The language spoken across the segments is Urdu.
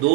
2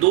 2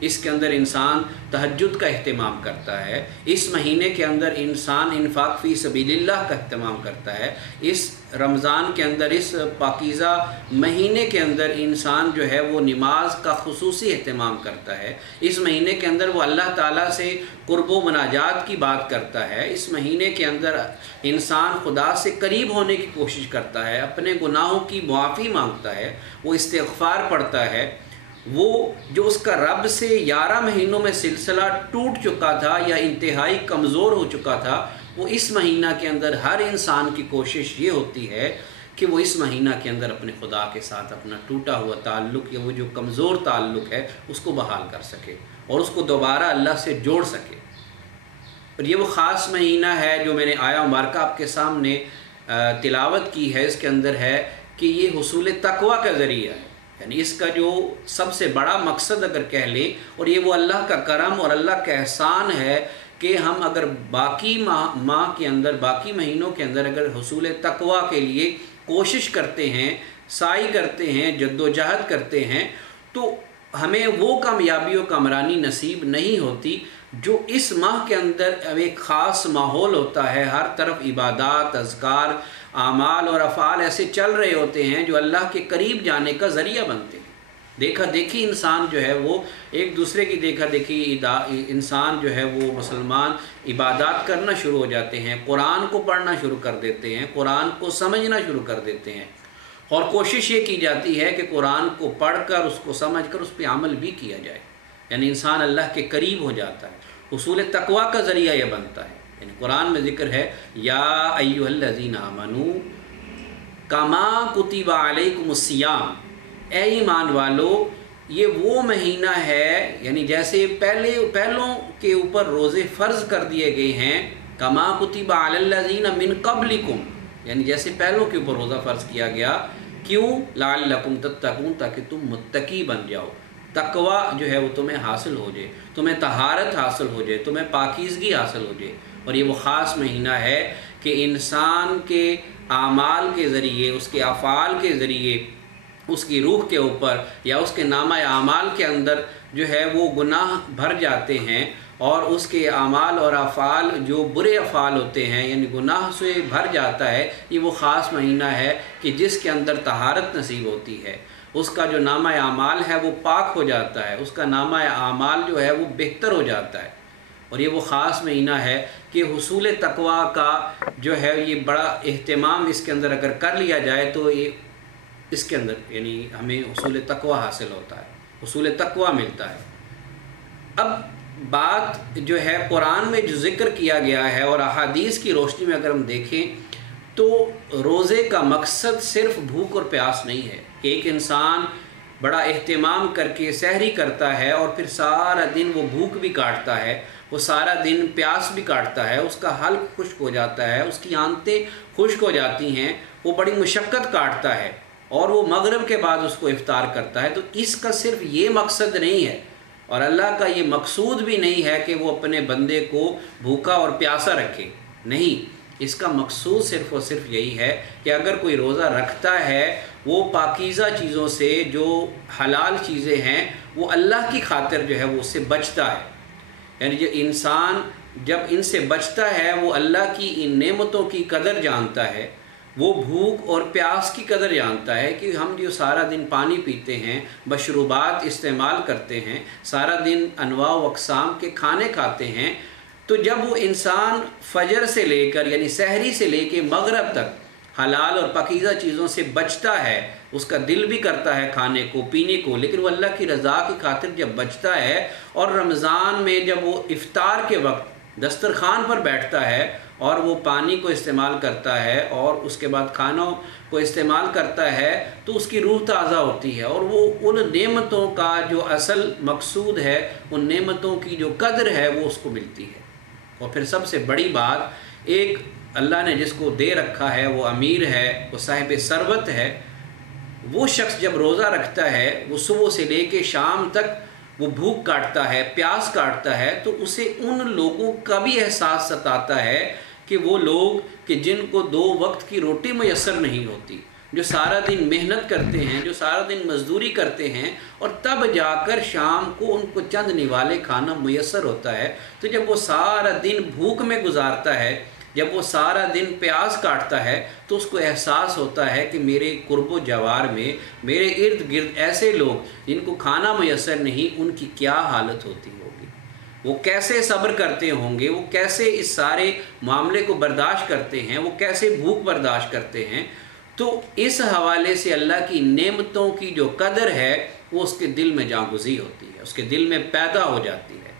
اس کے اندر انسان تہجد کا اہتمام کرتا ہے، اس مہینے کے اندر انسان انفاق فی سبیل اللہ کا اہتمام کرتا ہے، اس رمضان کے اندر، اس پاکیزہ مہینے کے اندر انسان جو ہے وہ نماز کا خصوصی اہتمام کرتا ہے، اس مہینے کے اندر وہ اللہ تعالیٰ سے قرب و مناجات کی بات کرتا ہے، اس مہینے کے اندر انسان خدا سے قریب ہونے کی کوشش کرتا ہے، اپنے گناہوں کی معافی مانگتا ہے، وہ استغفار پڑھتا ہے۔ وہ جو اس کا رب سے 11 مہینوں میں سلسلہ ٹوٹ چکا تھا یا انتہائی کمزور ہو چکا تھا، وہ اس مہینہ کے اندر ہر انسان کی کوشش یہ ہوتی ہے کہ وہ اس مہینہ کے اندر اپنے خدا کے ساتھ اپنا ٹوٹا ہوا تعلق یا وہ جو کمزور تعلق ہے اس کو بحال کر سکے اور اس کو دوبارہ اللہ سے جوڑ سکے۔ اور یہ وہ خاص مہینہ ہے جو میں نے آیا مبارکہ آپ کے سامنے تلاوت کی ہے، اس کے اندر ہے کہ یہ حصول تقوی کا ذریعہ ہے، یعنی اس کا جو سب سے بڑا مقصد اگر کہہ لیں، اور یہ وہ اللہ کا کرم اور اللہ کا احسان ہے کہ ہم اگر باقی ماہ کے اندر، باقی مہینوں کے اندر اگر حصول تقوی کے لیے کوشش کرتے ہیں، سعی کرتے ہیں، جد و جہد کرتے ہیں، تو ہمیں وہ کامیابی و کامرانی نصیب نہیں ہوتی جو اس ماہ کے اندر ایک خاص ماحول ہوتا ہے، ہر طرف عبادات، اذکار، اعمال اور افعال ایسے چل رہے ہوتے ہیں جو اللہ کے قریب جانے کا ذریعہ بنتے ہیں۔ دیکھا دیکھی انسان جو ہے وہ ایک دوسرے کی دیکھا دیکھی انسان جو ہے وہ مسلمان عبادات کرنا شروع ہو جاتے ہیں، قرآن کو پڑھنا شروع کر دیتے ہیں، قرآن کو سمجھنا شروع کر دیتے ہیں، اور کوشش یہ کی جاتی ہے کہ قرآن کو پڑھ کر، اس کو سمجھ کر اس پہ عمل بھی کیا جائے، یعنی انسان اللہ کے قریب ہو جاتا ہے، حصول تقوی کا ذریعہ یہ بنتا ہے۔ یعنی قرآن میں ذکر ہے یا ایھا الذین آمنوا کما کتب علیکم الصیام، اے ایمان والو یہ وہ مہینہ ہے، یعنی جیسے پہلوں کے اوپر روزے فرض کر دیے گئے ہیں، کما کتب علی الذین من قبلکم، یعنی جیسے پہلوں کے اوپر روزہ فرض کیا گیا، کیوں؟ لعلکم تتقون، تاکہ تم متقی بن جاؤ، تقوی جو ہے وہ تمہیں حاصل ہو جائے، تمہیں طہارت حاصل ہو جائے، تمہیں پاکیزگی حاصل ہو جائے۔ اور یہ وہ خاص مہینہ ہے کہ انسان کے اعمال کے ذریعے، اس کے افعال کے ذریعے، اس کی روح کے اوپر یا اس کے نامہ اعمال کے اندر جو ہے وہ گناہ بھر جاتے ہیں، اور اس کے اعمال اور افعال جو برے افعال ہوتے ہیں یعنی گناہ سے بھر جاتا ہے۔ یہ وہ خاص مہینہ ہے کہ جس کے اندر طہارت نصیب ہوتی ہے، اس کا جو نامہ اعمال ہے وہ پاک ہو جاتا ہے، اس کا نامہ اعمال جو ہے وہ بہتر ہو جاتا ہے۔ اور یہ وہ خاص مہینہ ہے کہ حصول تقوی کا جو ہے یہ بڑا اہتمام اس کے اندر اگر کر لیا جائے تو یہ اس کے اندر یعنی ہمیں حصول تقوی حاصل ہوتا ہے، حصول تقوی ملتا ہے۔ اب بات جو ہے قرآن میں جو ذکر کیا گیا ہے اور احادیث کی روشنی میں اگر ہم دیکھیں تو روزے کا مقصد صرف بھوک اور پیاس نہیں ہے کہ ایک انسان بڑا اہتمام کر کے سحری کرتا ہے اور پھر سارا دن وہ بھوک بھی کاٹتا ہے، وہ سارا دن پیاس بھی کاٹتا ہے، اس کا حلق خشک ہو جاتا ہے، اس کی آنتیں خشک ہو جاتی ہیں، وہ بڑی مشقت کاٹتا ہے اور وہ مغرب کے بعد اس کو افطار کرتا ہے۔ تو اس کا صرف یہ مقصد نہیں ہے اور اللہ کا یہ مقصود بھی نہیں ہے کہ وہ اپنے بندے کو بھوکا اور پیاسا رکھے، نہیں، اس کا مقصود صرف اور صرف یہی ہے کہ اگر کوئی روزہ رکھتا ہے وہ پاکیزہ چیزوں سے، جو حلال چیزیں ہیں، وہ اللہ کی خاطر جو ہے وہ اس سے بچتا ہے، یعنی جو انسان جب ان سے بچتا ہے وہ اللہ کی ان نعمتوں کی قدر جانتا ہے، وہ بھوک اور پیاس کی قدر جانتا ہے کہ ہم جو سارا دن پانی پیتے ہیں، مشروبات استعمال کرتے ہیں، سارا دن انواع و اقسام کے کھانے کھاتے ہیں، تو جب وہ انسان فجر سے لے کر یعنی سحری سے لے کے مغرب تک حلال اور پاکیزہ چیزوں سے بچتا ہے، اس کا دل بھی کرتا ہے کھانے کو پینے کو، لیکن وہ اللہ کی رضا کی خاطر جب بچتا ہے اور رمضان میں جب وہ افطار کے وقت دسترخوان پر بیٹھتا ہے اور وہ پانی کو استعمال کرتا ہے اور اس کے بعد کھانوں کو استعمال کرتا ہے تو اس کی روح تازہ ہوتی ہے اور وہ ان نعمتوں کا جو اصل مقصود ہے، ان نعمتوں کی جو قدر ہے وہ اس کو ملتی ہے۔ اور پھر سب سے بڑی بات، ایک اللہ نے جس کو دے رکھا ہے، وہ امیر ہے، وہ صاحب ثروت ہے، وہ شخص جب روزہ رکھتا ہے وہ صبح سے لے کے شام تک وہ بھوک کاٹتا ہے، پیاس کاٹتا ہے، تو اسے ان لوگوں کا بھی احساس ستاتا ہے کہ وہ لوگ کہ جن کو 2 وقت کی روٹی میسر نہیں ہوتی، جو سارا دن محنت کرتے ہیں، جو سارا دن مزدوری کرتے ہیں، اور تب جا کر شام کو ان کو چند نوالے کھانا میسر ہوتا ہے، تو جب وہ سارا دن بھوک میں گزارتا ہے، جب وہ سارا دن پیاس کاٹتا ہے، تو اس کو احساس ہوتا ہے کہ میرے قرب و جوار میں میرے ارد گرد ایسے لوگ جن کو کھانا میسر نہیں، ان کی کیا حالت ہوتی ہوگی، وہ کیسے صبر کرتے ہوں گے، وہ کیسے اس سارے معاملے کو برداشت کرتے ہیں، وہ کیسے بھوک برداشت کرتے ہیں۔ تو اس حوالے سے اللہ کی نعمتوں کی جو قدر ہے وہ اس کے دل میں جاگزی ہوتی ہے، اس کے دل میں پیدا ہو جاتی ہے،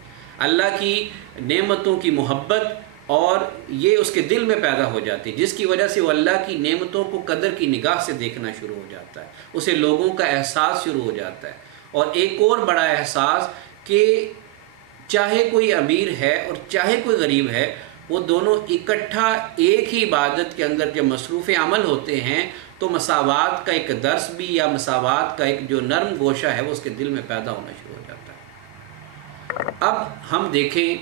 اللہ کی نعمتوں کی محبت، اور یہ اس کے دل میں پیدا ہو جاتی ہے، جس کی وجہ سے وہ اللہ کی نعمتوں کو قدر کی نگاہ سے دیکھنا شروع ہو جاتا ہے، اسے لوگوں کا احساس شروع ہو جاتا ہے۔ اور ایک اور بڑا احساس کہ چاہے کوئی امیر ہے اور چاہے کوئی غریب ہے، وہ دونوں اکٹھا ایک ہی عبادت کے اندر جب مصروف عمل ہوتے ہیں تو مساوات کا ایک درس بھی یا مساوات کا ایک جو نرم گوشہ ہے وہ اس کے دل میں پیدا ہونا شروع ہو جاتا ہے۔ اب ہم دیکھیں،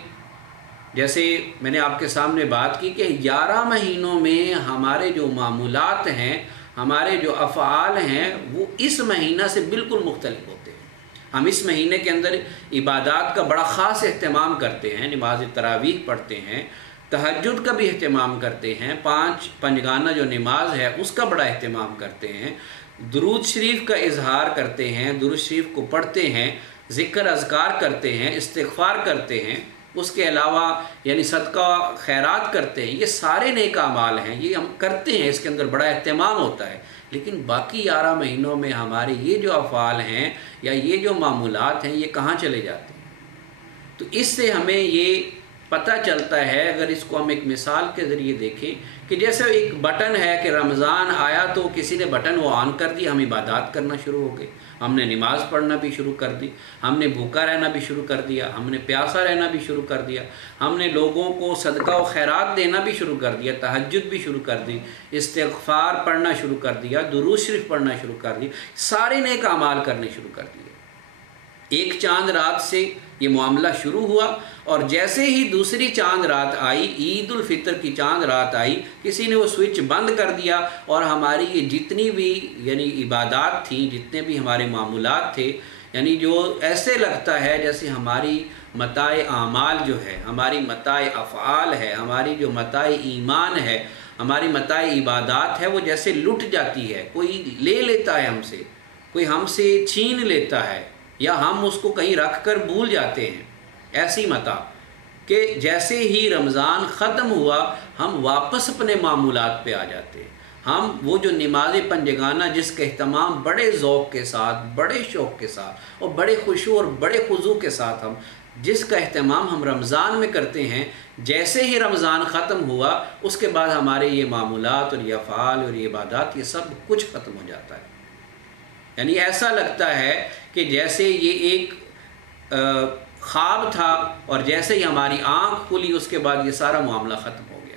جیسے میں نے آپ کے سامنے بات کی کہ 11 مہینوں میں ہمارے جو معمولات ہیں، ہمارے جو افعال ہیں، وہ اس مہینہ سے بالکل مختلف ہوتے ہیں۔ ہم اس مہینے کے اندر عبادات کا بڑا خاص اہتمام کرتے ہیں، نماز تراویح پڑھتے ہیں، تہجد کا بھی اہتمام کرتے ہیں، پنجگانہ جو نماز ہے اس کا بڑا اہتمام کرتے ہیں، درود شریف کا اظہار کرتے ہیں، درود شریف کو پڑھتے ہیں، ذکر اذکار کرتے ہیں، استغفار کرتے ہیں، اس کے علاوہ یعنی صدقہ خیرات کرتے ہیں۔ یہ سارے نیک اعمال ہیں، یہ ہم کرتے ہیں، اس کے اندر بڑا اہتمام ہوتا ہے۔ لیکن باقی 11 مہینوں میں ہمارے یہ جو افعال ہیں یا یہ جو معمولات ہیں یہ کہاں چلے جاتے ہیں؟ تو اس سے ہمیں یہ پتہ چلتا ہے، اگر اس کو ہم ایک مثال کے ذریعے دیکھیں، کہ جیسے ایک بٹن ہے کہ رمضان آیا تو کسی نے بٹن وہ آن کر دی، ہم عبادات کرنا شروع ہو گئے، ہم نے نماز پڑھنا بھی شروع کر دی، ہم نے بھوکا رہنا بھی شروع کر دیا، ہم نے پیاسا رہنا بھی شروع کر دیا، ہم نے لوگوں کو صدقہ و خیرات دینا بھی شروع کر دیا، تہجد بھی شروع کر دی، استغفار پڑھنا شروع کر دیا، درود شریف پڑھنا شروع کر دی، سارے نیک اعمال کرنے شروع کر دیے۔ ایک چاند رات سے یہ معاملہ شروع ہوا، اور جیسے ہی دوسری چاند رات آئی، عید الفطر کی چاند رات آئی، کسی نے وہ سوئچ بند کر دیا، اور ہماری یہ جتنی بھی یعنی عبادات تھیں، جتنے بھی ہمارے معمولات تھے، یعنی جو ایسے لگتا ہے جیسے ہماری متاع اعمال جو ہے، ہماری متاع افعال ہے، ہماری جو متاع ایمان ہے، ہماری متاع عبادات ہے، وہ جیسے لٹ جاتی ہے، کوئی لے لیتا ہے ہم سے، کوئی ہم سے چھین لیتا ہے، یا ہم اس کو کہیں رکھ کر بھول جاتے ہیں۔ ایسی متاع کہ جیسے ہی رمضان ختم ہوا ہم واپس اپنے معمولات پہ آ جاتے ہیں۔ ہم وہ جو نماز پنجگانہ جس کا اہتمام بڑے ذوق کے ساتھ، بڑے شوق کے ساتھ، اور بڑے خشوع اور بڑے خضوع کے ساتھ جس کا اہتمام ہم رمضان میں کرتے ہیں، جیسے ہی رمضان ختم ہوا اس کے بعد ہمارے یہ معمولات اور یہ افعال اور یہ عبادات یہ سب کچھ ختم ہو جاتا ہے۔ یعنی ایسا لگتا ہے کہ جیسے یہ ایک خواب تھا، اور جیسے ہی ہماری آنکھ کھلی اس کے بعد یہ سارا معاملہ ختم ہو گیا۔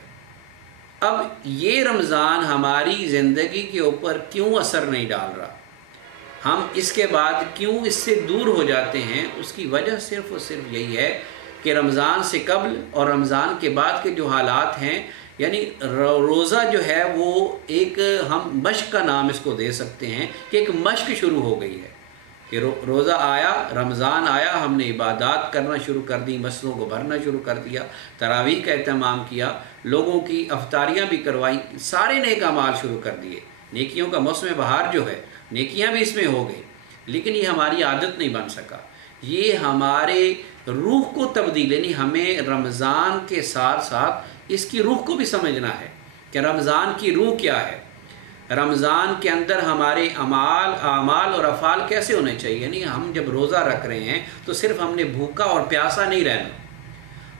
اب یہ رمضان ہماری زندگی کے اوپر کیوں اثر نہیں ڈال رہا، ہم اس کے بعد کیوں اس سے دور ہو جاتے ہیں؟ اس کی وجہ صرف اور صرف یہی ہے کہ رمضان سے قبل اور رمضان کے بعد کے جو حالات ہیں، یعنی روزہ جو ہے وہ ایک ہم مشق کا نام اس کو دے سکتے ہیں کہ ایک مشق شروع ہو گئی ہے کہ روزہ آیا، رمضان آیا، ہم نے عبادات کرنا شروع کر دی، مسجدوں کو بھرنا شروع کر دیا، تراویح کا اہتمام کیا، لوگوں کی افطاریاں بھی کروائیں، سارے نیک اعمال شروع کر دیے۔ نیکیوں کا موسم بہار جو ہے، نیکیاں بھی اس میں ہو گئی، لیکن یہ ہماری عادت نہیں بن سکا۔ یہ ہمارے روح کو تبدیل، یعنی ہمیں رمضان کے ساتھ ساتھ اس کی روح کو بھی سمجھنا ہے کہ رمضان کی روح کیا ہے، رمضان کے اندر ہمارے اعمال اور افعال کیسے ہونے چاہیے۔ یعنی ہم جب روزہ رکھ رہے ہیں تو صرف ہم نے بھوکا اور پیاسا نہیں رہنا،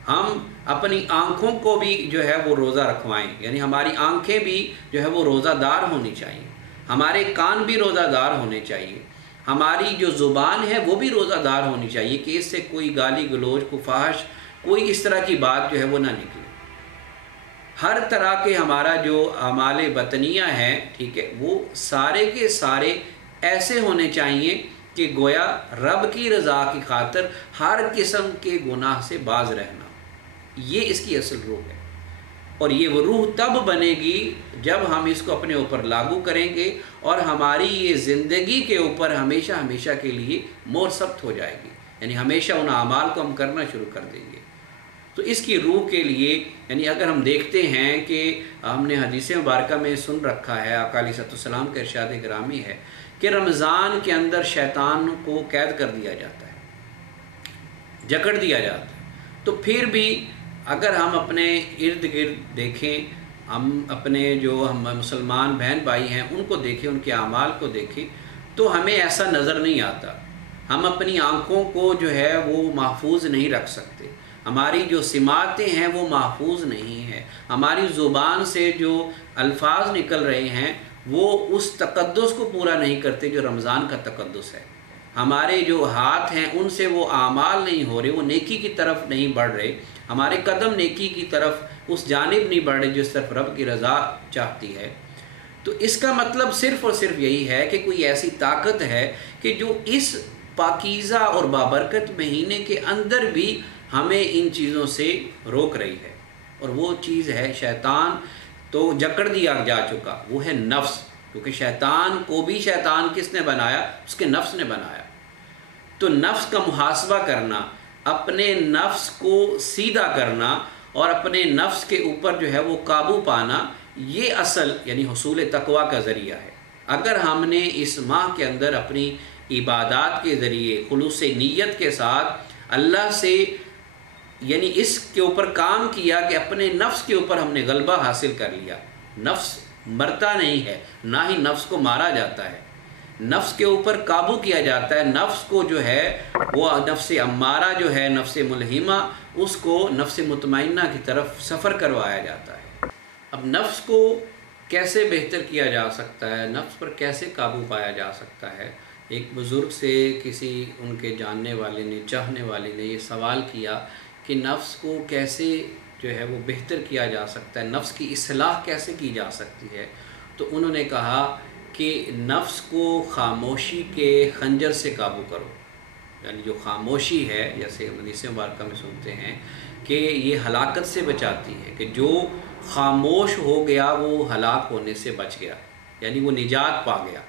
ہم اپنی آنکھوں کو بھی جو ہے وہ روزہ رکھوائیں، یعنی ہماری آنکھیں بھی جو ہے وہ روزہ دار ہونی چاہیے، ہمارے کان بھی روزہ دار ہونے چاہیے، ہماری جو زبان ہے وہ بھی روزہ دار ہونی چاہیے کہ اس سے کوئی گالی گلوچ، کوئی فحش، کوئی اس طرح کی بات جو ہے وہ نہ نکلے۔ ہر طرح کے ہمارا جو اعمال بطنیہ ہیں، ٹھیک ہے، وہ سارے کے سارے ایسے ہونے چاہیے کہ گویا رب کی رضا کی خاطر ہر قسم کے گناہ سے باز رہنا، یہ اس کی اصل روح ہے۔ اور یہ وہ روح تب بنے گی جب ہم اس کو اپنے اوپر لاگو کریں گے اور ہماری یہ زندگی کے اوپر ہمیشہ ہمیشہ کے لیے مہر ثبت ہو جائے گی، یعنی ہمیشہ ان اعمال کو ہم کرنا شروع کر دیں گے۔ تو اس کی روح کے لیے یعنی اگر ہم دیکھتے ہیں کہ ہم نے حدیث مبارکہ میں سن رکھا ہے، آقا علیہ السلام کا ارشاد گرامی ہے کہ رمضان کے اندر شیطان کو قید کر دیا جاتا ہے، جکڑ دیا جاتا ہے۔ تو پھر بھی اگر ہم اپنے ارد گرد دیکھیں، ہم اپنے جو ہم مسلمان بہن بھائی ہیں ان کو دیکھیں، ان کے اعمال کو دیکھیں، تو ہمیں ایسا نظر نہیں آتا۔ ہم اپنی آنکھوں کو جو ہے وہ محفوظ نہیں رکھ سکتے، ہماری جو سماعتیں ہیں وہ محفوظ نہیں ہیں، ہماری زبان سے جو الفاظ نکل رہے ہیں وہ اس تقدس کو پورا نہیں کرتے جو رمضان کا تقدس ہے، ہمارے جو ہاتھ ہیں ان سے وہ اعمال نہیں ہو رہے، وہ نیکی کی طرف نہیں بڑھ رہے، ہمارے قدم نیکی کی طرف اس جانب نہیں بڑھ رہے جس طرف رب کی رضا چاہتی ہے۔ تو اس کا مطلب صرف اور صرف یہی ہے کہ کوئی ایسی طاقت ہے کہ جو اس پاکیزہ اور بابرکت مہینے کے اندر بھی ہمیں ان چیزوں سے روک رہی ہے، اور وہ چیز ہے شیطان۔ تو جکڑ دیا جا چکا وہ ہے نفس، کیونکہ شیطان کو بھی شیطان کس نے بنایا؟ اس کے نفس نے بنایا۔ تو نفس کا محاسبہ کرنا، اپنے نفس کو سیدھا کرنا اور اپنے نفس کے اوپر جو ہے وہ قابو پانا، یہ اصل یعنی حصول تقویٰ کا ذریعہ ہے۔ اگر ہم نے اس ماہ کے اندر اپنی عبادات کے ذریعے خلوص نیت کے ساتھ اللہ سے یعنی اس کے اوپر کام کیا کہ اپنے نفس کے اوپر ہم نے غلبہ حاصل کر لیا، نفس مرتا نہیں ہے، نہ ہی نفس کو مارا جاتا ہے، نفس کے اوپر قابو کیا جاتا ہے، نفس کو جو ہے وہ نفس امارہ جو ہے، نفس ملہمہ، اس کو نفس مطمئنہ کی طرف سفر کروایا جاتا ہے۔ اب نفس کو کیسے بہتر کیا جا سکتا ہے، نفس پر کیسے قابو پایا جا سکتا ہے؟ ایک بزرگ سے کسی ان کے جاننے والے نے، چاہنے والے نے یہ سوال کیا کہ نفس کو کیسے جو ہے وہ بہتر کیا جا سکتا ہے، نفس کی اصلاح کیسے کی جا سکتی ہے؟ تو انہوں نے کہا کہ نفس کو خاموشی کے خنجر سے قابو کرو، یعنی جو خاموشی ہے، جیسے حدیث مبارکہ میں سنتے ہیں کہ یہ ہلاکت سے بچاتی ہے، کہ جو خاموش ہو گیا وہ ہلاک ہونے سے بچ گیا، یعنی وہ نجات پا گیا۔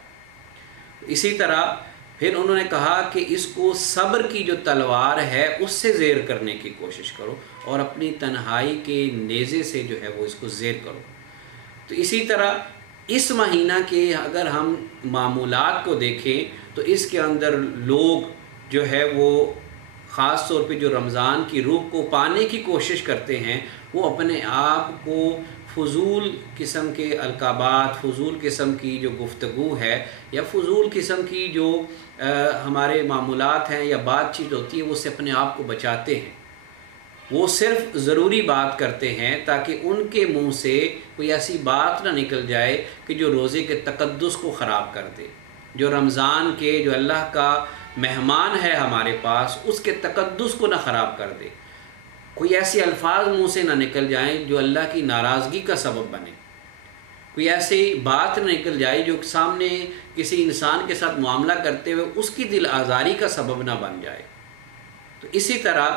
اسی طرح پھر انہوں نے کہا کہ اس کو صبر کی جو تلوار ہے اس سے زیر کرنے کی کوشش کرو، اور اپنی تنہائی کے نیزے سے جو ہے وہ اس کو زیر کرو۔ تو اسی طرح اس مہینہ کے اگر ہم معمولات کو دیکھیں تو اس کے اندر لوگ جو ہے وہ خاص طور پہ جو رمضان کی روح کو پانے کی کوشش کرتے ہیں، وہ اپنے آپ کو فضول قسم کے القابات، فضول قسم کی جو گفتگو ہے یا فضول قسم کی جو ہمارے معمولات ہیں یا بات چیت ہوتی ہے، وہ سے اپنے آپ کو بچاتے ہیں۔ وہ صرف ضروری بات کرتے ہیں تاکہ ان کے منہ سے کوئی ایسی بات نہ نکل جائے کہ جو روزے کے تقدس کو خراب کر دے، جو رمضان کے جو اللہ کا مہمان ہے ہمارے پاس اس کے تقدس کو نہ خراب کر دے، کوئی ایسی الفاظ منہ سے نہ نکل جائیں جو اللہ کی ناراضگی کا سبب بنے، کوئی ایسی بات نہ نکل جائے جو سامنے کسی انسان کے ساتھ معاملہ کرتے ہوئے اس کی دل آزاری کا سبب نہ بن جائے۔ تو اسی طرح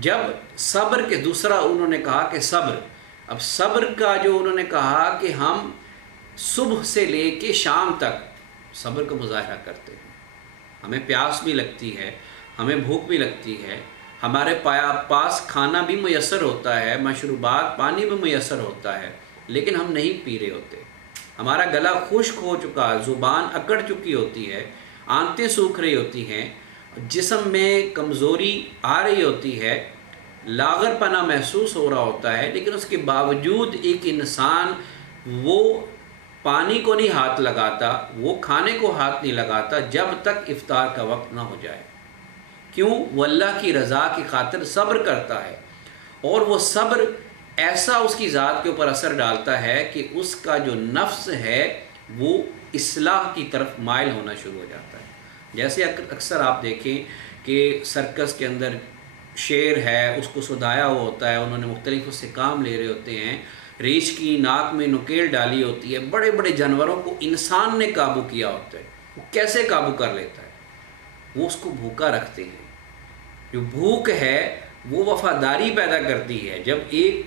جب صبر کے دوسرا انہوں نے کہا کہ صبر، اب صبر کا جو انہوں نے کہا کہ ہم صبح سے لے کے شام تک صبر کا مظاہرہ کرتے ہیں، ہمیں پیاس بھی لگتی ہے، ہمیں بھوک بھی لگتی ہے، ہمارے پاس کھانا بھی میسر ہوتا ہے، مشروبات پانی بھی میسر ہوتا ہے، لیکن ہم نہیں پی رہے ہوتے، ہمارا گلا خشک ہو چکا، زبان اکڑ چکی ہوتی ہے، آنتیں سوکھ رہی ہوتی ہیں، جسم میں کمزوری آ رہی ہوتی ہے، لاغر پنا محسوس ہو رہا ہوتا ہے، لیکن اس کے باوجود ایک انسان وہ پانی کو نہیں ہاتھ لگاتا، وہ کھانے کو ہاتھ نہیں لگاتا جب تک افطار کا وقت نہ ہو جائے۔ کیوں؟ وہ اللہ کی رضا کی خاطر صبر کرتا ہے، اور وہ صبر ایسا اس کی ذات کے اوپر اثر ڈالتا ہے کہ اس کا جو نفس ہے وہ اصلاح کی طرف مائل ہونا شروع ہو جاتا ہے۔ جیسے اکثر آپ دیکھیں کہ سرکس کے اندر شیر ہے، اس کو سدھایا ہوا ہوتا ہے، انہوں نے مختلف اس سے کام لے رہے ہوتے ہیں، ریچھ کی ناک میں نکیل ڈالی ہوتی ہے، بڑے بڑے جانوروں کو انسان نے قابو کیا ہوتا ہے، وہ کیسے قابو کر لیتا ہے؟ وہ اس کو بھوکا رکھتے ہیں۔ جو بھوک ہے وہ وفاداری پیدا کرتی ہے، جب ایک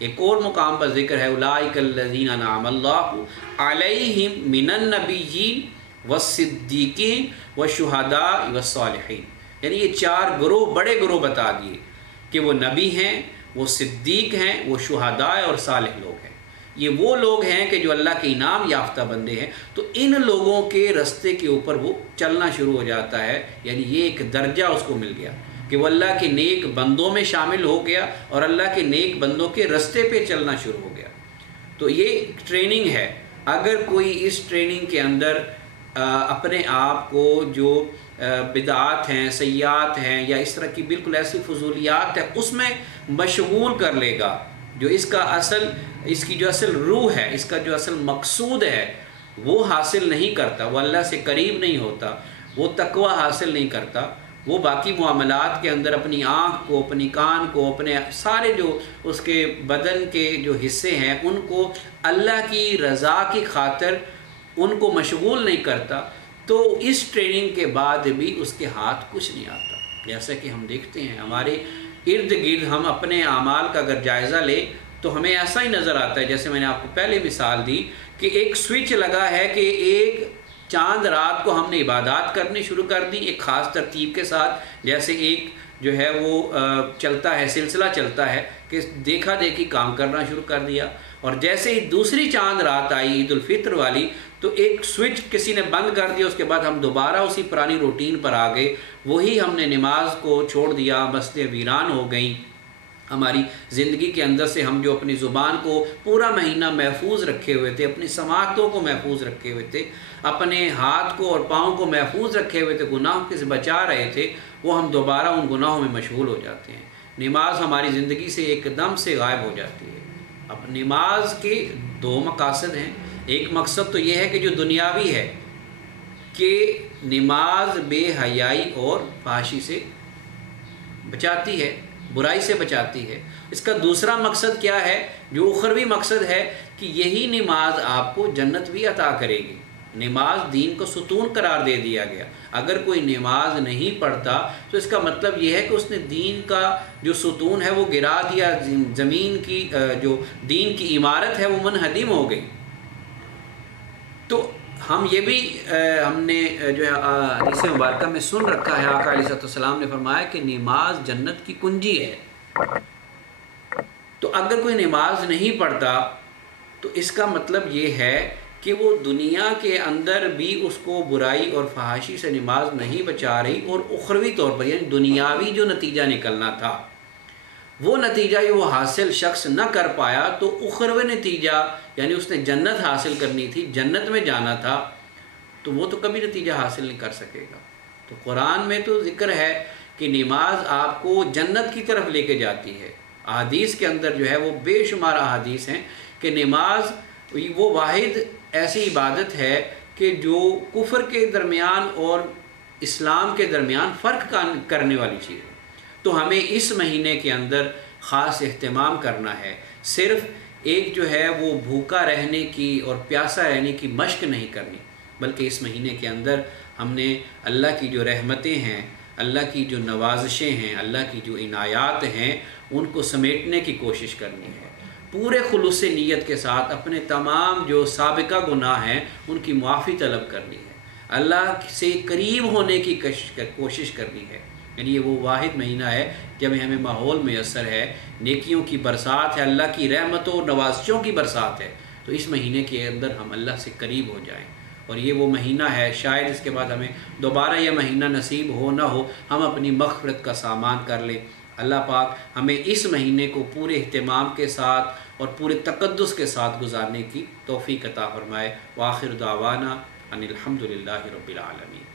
ایک اور مقام پر ذکر ہے اولئک الذین انعم اللہ علیہم من النبیین والصدیقین والشہداء والصالحین، یعنی یہ 4 گروہ، بڑے گروہ بتا دیے کہ وہ نبی ہیں، وہ صدیق ہیں، وہ شہداء اور صالح لوگ ہیں۔ یہ وہ لوگ ہیں کہ جو اللہ کے انعام یافتہ بندے ہیں، تو ان لوگوں کے رستے کے اوپر وہ چلنا شروع ہو جاتا ہے، یعنی یہ ایک درجہ اس کو مل گیا کہ وہ اللہ کے نیک بندوں میں شامل ہو گیا اور اللہ کے نیک بندوں کے رستے پہ چلنا شروع ہو گیا۔ تو یہ ٹریننگ ہے۔ اگر کوئی اس ٹریننگ کے اندر اپنے آپ کو جو بدعات ہیں، سیئات ہیں، یا اس طرح کی بالکل ایسی فضولیات ہیں اس میں مشغول کر لے گا، جو اس کی جو اصل روح ہے، اس کا جو اصل مقصود ہے وہ حاصل نہیں کرتا، وہ اللہ سے قریب نہیں ہوتا، وہ تقوی حاصل نہیں کرتا، وہ باقی معاملات کے اندر اپنی آنکھ کو، اپنی کان کو، اپنے سارے جو اس کے بدن کے جو حصے ہیں ان کو اللہ کی رضا کی خاطر ان کو مشغول نہیں کرتا، تو اس ٹریننگ کے بعد بھی اس کے ہاتھ کچھ نہیں آتا۔ جیسا کہ ہم دیکھتے ہیں ہمارے ارد گرد، ہم اپنے اعمال کا اگر جائزہ لیں تو ہمیں ایسا ہی نظر آتا ہے، جیسے میں نے آپ کو پہلے مثال دی کہ ایک سوئچ لگا ہے کہ ایک چاند رات کو ہم نے عبادات کرنی شروع کر دی ایک خاص ترتیب کے ساتھ، جیسے ایک جو ہے وہ چلتا ہے، سلسلہ چلتا ہے کہ دیکھا دیکھی کام کرنا شروع کر دیا، اور جیسے ہی دوسری چاند رات آئی عید الفطر والی تو ایک سوئچ کسی نے بند کر دیا، اس کے بعد ہم دوبارہ اسی پرانی روٹین پر آ گئے، وہی ہم نے نماز کو چھوڑ دیا، مسجدیں ویران ہو گئیں۔ ہماری زندگی کے اندر سے ہم جو اپنی زبان کو پورا مہینہ محفوظ رکھے ہوئے تھے، اپنی سماعتوں کو محفوظ رکھے ہوئے تھے، اپنے ہاتھ کو اور پاؤں کو محفوظ رکھے ہوئے تھے، گناہوں سے بچا رہے تھے، وہ ہم دوبارہ ان گناہوں میں مشغول ہو جاتے ہیں۔ نماز ہماری زندگی سے ایک دم سے غائب ہو جاتی ہے۔ اب نماز کے 2 مقاصد ہیں۔ ایک مقصد تو یہ ہے کہ جو دنیاوی ہے کہ نماز بے حیائی اور فحاشی سے بچاتی ہے، برائی سے بچاتی ہے۔ اس کا دوسرا مقصد کیا ہے؟ جو اخروی مقصد ہے کہ یہی نماز آپ کو جنت بھی عطا کرے گی۔ نماز دین کو ستون قرار دے دیا گیا۔ اگر کوئی نماز نہیں پڑھتا تو اس کا مطلب یہ ہے کہ اس نے دین کا جو ستون ہے وہ گرا دیا، زمین کی جو دین کی عمارت ہے وہ منہدم ہو گئی۔ تو ہم یہ بھی ہم نے جو ہے حدیث مبارکہ میں سن رکھا ہے، آقا علیہ السلام نے فرمایا کہ نماز جنت کی کنجی ہے۔ تو اگر کوئی نماز نہیں پڑھتا تو اس کا مطلب یہ ہے کہ وہ دنیا کے اندر بھی اس کو برائی اور فحاشی سے نماز نہیں بچا رہی، اور اخروی طور پر یعنی دنیاوی جو نتیجہ نکلنا تھا وہ نتیجہ یہ وہ حاصل شخص نہ کر پایا، تو اخروی نتیجہ یعنی اس نے جنت حاصل کرنی تھی، جنت میں جانا تھا، تو وہ تو کبھی نتیجہ حاصل نہیں کر سکے گا۔ تو قرآن میں تو ذکر ہے کہ نماز آپ کو جنت کی طرف لے کے جاتی ہے۔ احادیث کے اندر جو ہے وہ بے شمار احادیث ہیں کہ نماز وہ واحد ایسی عبادت ہے کہ جو کفر کے درمیان اور اسلام کے درمیان فرق کرنے والی چیز ہے۔ تو ہمیں اس مہینے کے اندر خاص اہتمام کرنا ہے، صرف ایک جو ہے وہ بھوکا رہنے کی اور پیاسا رہنے کی مشق نہیں کرنی، بلکہ اس مہینے کے اندر ہم نے اللہ کی جو رحمتیں ہیں، اللہ کی جو نوازشیں ہیں، اللہ کی جو عنایات ہیں، ان کو سمیٹنے کی کوشش کرنی ہے، پورے خلوص نیت کے ساتھ اپنے تمام جو سابقہ گناہ ہیں ان کی معافی طلب کرنی ہے، اللہ سے قریب ہونے کی کوشش کرنی ہے۔ یعنی یہ وہ واحد مہینہ ہے جب ہمیں ماحول میسر ہے، نیکیوں کی برسات ہے، اللہ کی رحمتوں اور نوازشوں کی برسات ہے، تو اس مہینے کے اندر ہم اللہ سے قریب ہو جائیں۔ اور یہ وہ مہینہ ہے، شاید اس کے بعد ہمیں دوبارہ یہ مہینہ نصیب ہو نہ ہو، ہم اپنی مغفرت کا سامان کر لیں۔ اللہ پاک ہمیں اس مہینے کو پورے اہتمام کے ساتھ اور پورے تقدس کے ساتھ گزارنے کی توفیق عطا فرمائے۔ وآخر دعوانا ان الحمد للہ رب العالمین۔